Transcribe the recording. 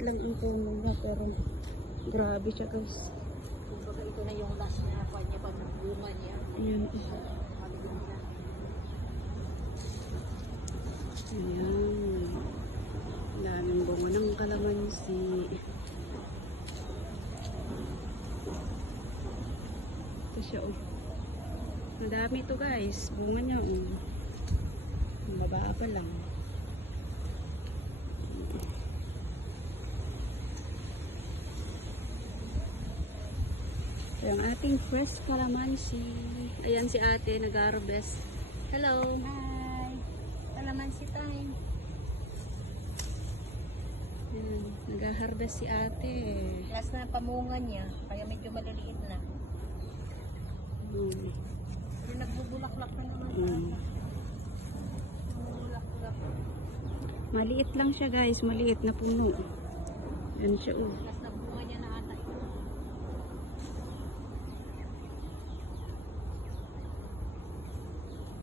lang ang puno niya, pero grabe siya guys. Kumbaga ito na yung last na kanya pa ng bunga niya. Ayan. Ayan. Daming bunga ng kalamansi. Ito siya oh. Madami ito guys. Bunga niya oh. Mababa pa lang. Yung ating fresh kalamansi. Ayan si ate, nag-harvest. Hello. Hi! Kalamansi time. Ayan, nag-harvest si ate. Last na pamunga niya, kaya medyo maliliit na. Yung nagbubulak-lak na naman. Maliit lang siya guys, maliit na puno. Ayan siya oh.